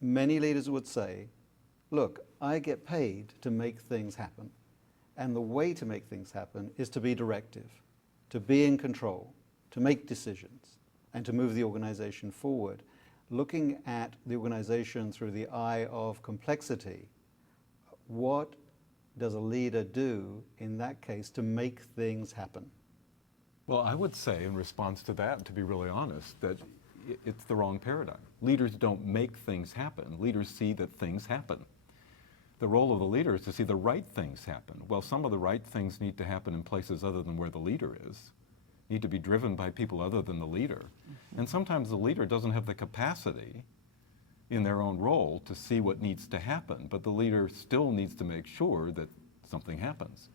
many leaders would say, look, I get paid to make things happen. And the way to make things happen is to be directive, to be in control, to make decisions, and to move the organization forward. Looking at the organization through the eye of complexity, what does a leader do in that case to make things happen? Well, I would say in response to that, to be really honest, that it's the wrong paradigm. Leaders don't make things happen. Leaders see that things happen. The role of the leader is to see the right things happen. Well, some of the right things need to happen in places other than where the leader is, need to be driven by people other than the leader. Mm-hmm. And sometimes the leader doesn't have the capacity in their own role to see what needs to happen, but the leader still needs to make sure that something happens.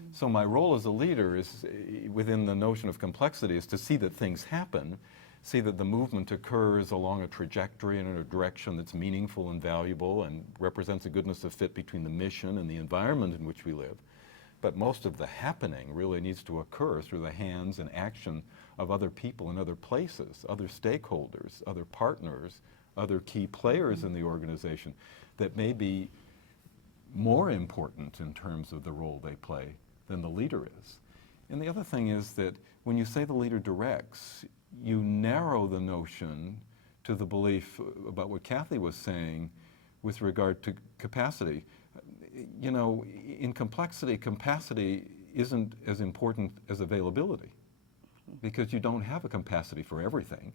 Mm-hmm. So my role as a leader is, within the notion of complexity, is to see that things happen, see that the movement occurs along a trajectory and in a direction that's meaningful and valuable and represents a goodness of fit between the mission and the environment in which we live. But most of the happening really needs to occur through the hands and action of other people in other places, other stakeholders, other partners, other key players in the organization that may be more important in terms of the role they play than the leader is. And the other thing is that when you say the leader directs, you narrow the notion to the belief about what Kathy was saying with regard to capacity. You know, in complexity, capacity isn't as important as availability because you don't have a capacity for everything.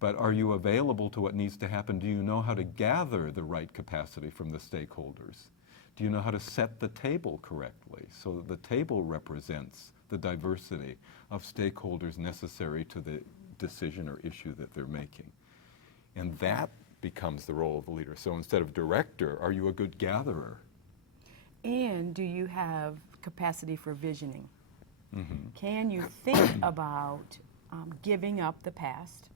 But are you available to what needs to happen? Do you know how to gather the right capacity from the stakeholders? Do you know how to set the table correctly so that the table represents the diversity of stakeholders necessary to the decision or issue that they're making? And that becomes the role of the leader. So instead of director, are you a good gatherer? And do you have capacity for visioning? Mm-hmm. Can you think about giving up the past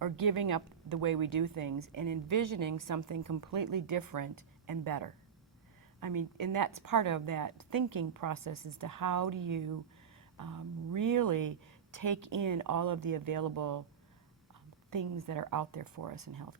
or giving up the way we do things and envisioning something completely different and better? I mean, and that's part of that thinking process as to how do you really take in all of the available things that are out there for us in healthcare.